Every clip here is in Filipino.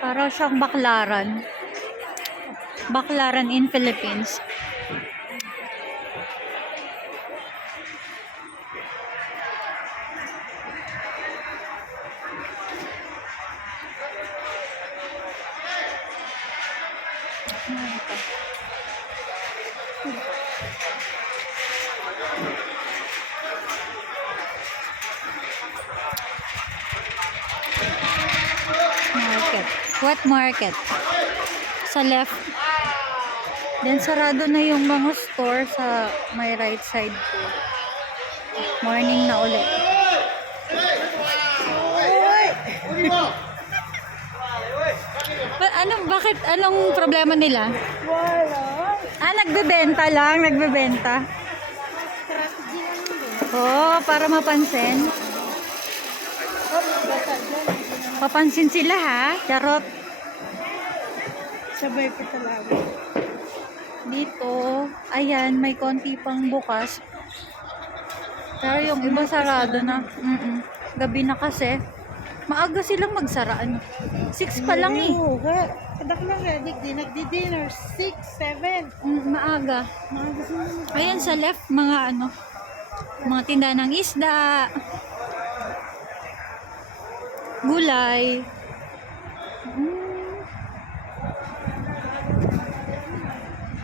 Para siyang baklaran. Baklaran in Philippines. Market. Wet market. Sa left. Then sarado na yung mga store sa my right side ko. Morning na ulit. Bakit? Anong problema nila? Wala. Nagbebenta lang. Nagbebenta. Oh, para mapansin. Papansin sila ha. Charot. Sabay pa talaga. Dito, ayan, may konti pang bukas. Pero yung iba sarado na. Gabi na kasi. Maaga silang magsara. 6 pa lang eh. Kadak na ready. Nagdi-dinner. 6, 7. Maaga. Maaga sila. Ayan sa left, mga mga tinda ng isda. Gulay.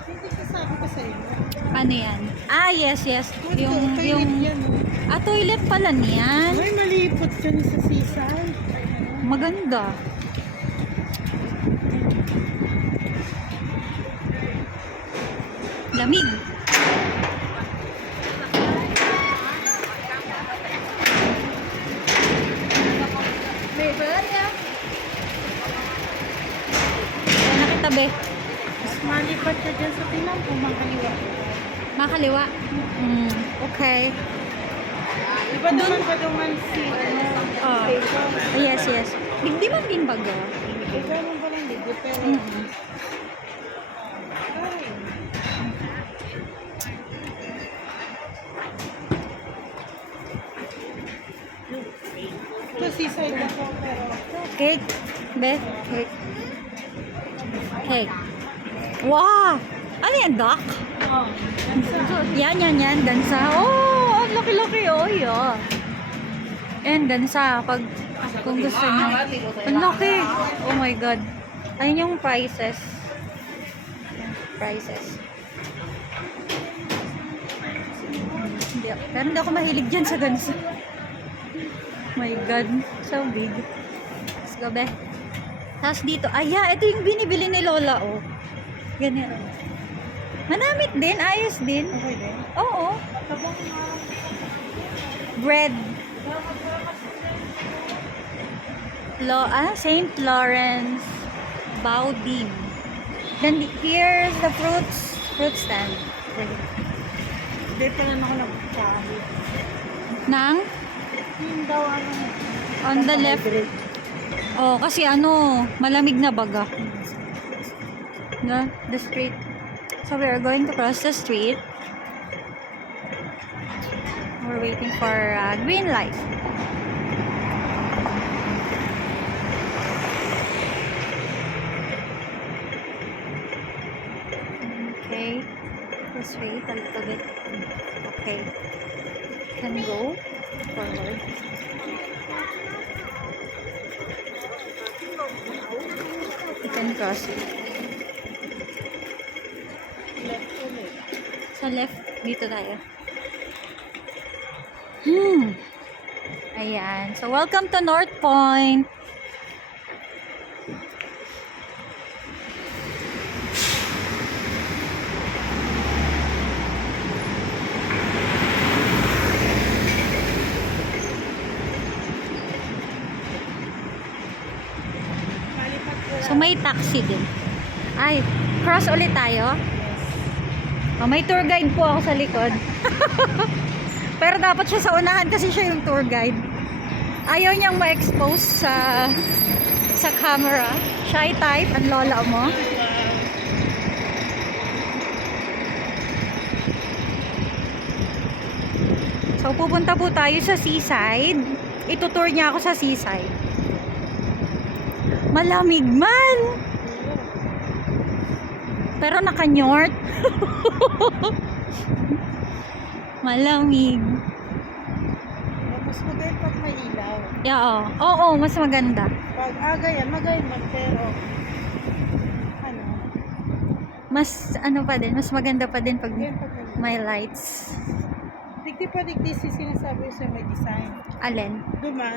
Hindi ka sabi ko sa'yo. Ano yan? Yes. Yung Yan. toilet pala niyan. Ay, malipot yun sa seaside. Maganda. Lamig. May barya. Nakitabi. Mas malipot ka dyan sa Pinang kung makaliwa. Makaliwa. Okay. Iba naman pa naman si station. Yes. Hindi man din baga. Iba naman pa lang dito pero ito seaside na po pero Cake. Be? Cake. Cake. Wow! Ano yan, duck? Yan. Dansa. Oh, ang laki-laki. Oh, yeah. And dansa. Kung gusto nyo. Ang laki. Oh my God. Ayun yung prices. Pero hindi ako mahilig dyan sa gansa. My God. So big. Let's go, be. Tapos dito. Ito yung binibili ni Lola, oh. Ganyan. Manamit din. Ayos din. okay din. Oo. Bread. St. Lawrence Baudim. Then here's the fruit stand. Hindi pa lang ako nagkakahit. Nang Yung daw on the left. Oh, kasi malamig na baga. The street. So we are going to cross the street. We're waiting for green light. Okay. Let's wait a little bit. Okay. Can go forward. You can cross it. Sa left, dito tayo. Ayan. So, welcome to North Point. So, may taxi din. Ay, cross ulit tayo. May tour guide po ako sa likod. Pero dapat siya sa unahan kasi siya yung tour guide. Ayaw niyang ma-expose sa camera. Shy type, ang lola mo. So, pupunta po tayo sa seaside. Itutour niya ako sa seaside. Malamig man! Pero naka-nyort. Malamig. Mas maganda pag may ilaw. Yeah, oo, mas maganda. Pag aga yan, maganda. Pero, ano, Mas, ano pa din, mas maganda pa din pag yan pag may may lights. digdi pa digdi si sinasabi sa may design. Alin? Duman.